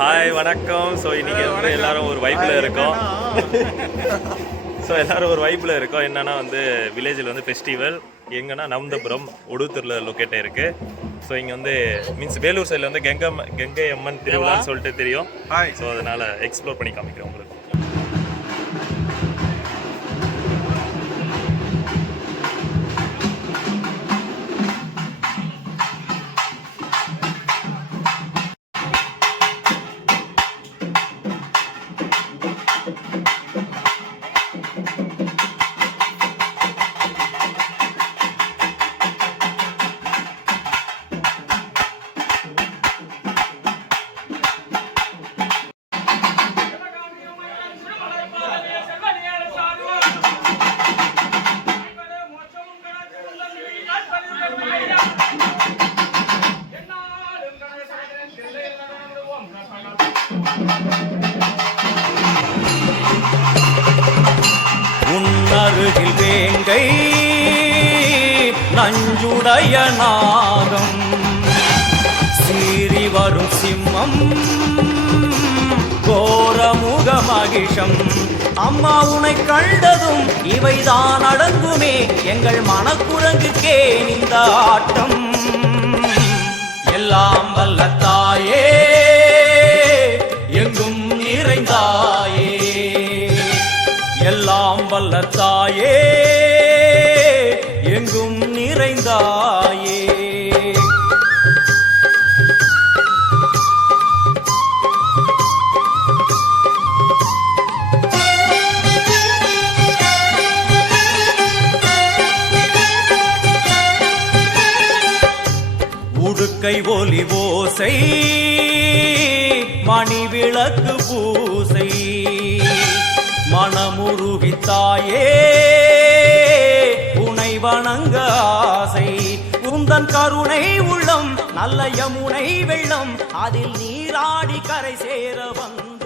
Hi வணக்கம். So இன்றைக்கி வந்து எல்லோரும் ஒரு வைப்பில் இருக்கோம். என்னென்னா வந்து வில்லேஜில் வந்து ஃபெஸ்டிவல் எங்கன்னா நவந்தபுரம் உடுத்தூரில் லொக்கேட்டாக இருக்குது. ஸோ இங்கே வந்து மீன்ஸ் வேலூர் சைடில் வந்து கங்கை அம்மன் திருவிழான்னு சொல்லிட்டு தெரியும். ஸோ அதனால் எக்ஸ்ப்ளோர் பண்ணி காமிக்கிறேன் உங்களுக்கு. உன்னருகில் வேங்கை நஞ்சுடைய நாகம் சீறி வரும் சிம்மம் கோரமுக மகிஷம். அம்மா உனை கண்டதும் இவைதான் அடங்குமே எங்கள் மனக்குரங்குக்கே இந்த ஆட்டம். எல்லாம் வல்ல தாயே எங்கும் நிறைந்தாயே, எல்லாம் வல்ல தாயே எங்கும் நிறைந்தாயே. உடுக்கை ஒலி ஓசை மணி விளக்கு பூசை மனமுருகித்தாயே உனை வணங்க ஆசை. உந்தன் கருணை உள்ளம் நல்ல யமுனை வெள்ளம் அதில் நீராடி கரை சேர வந்த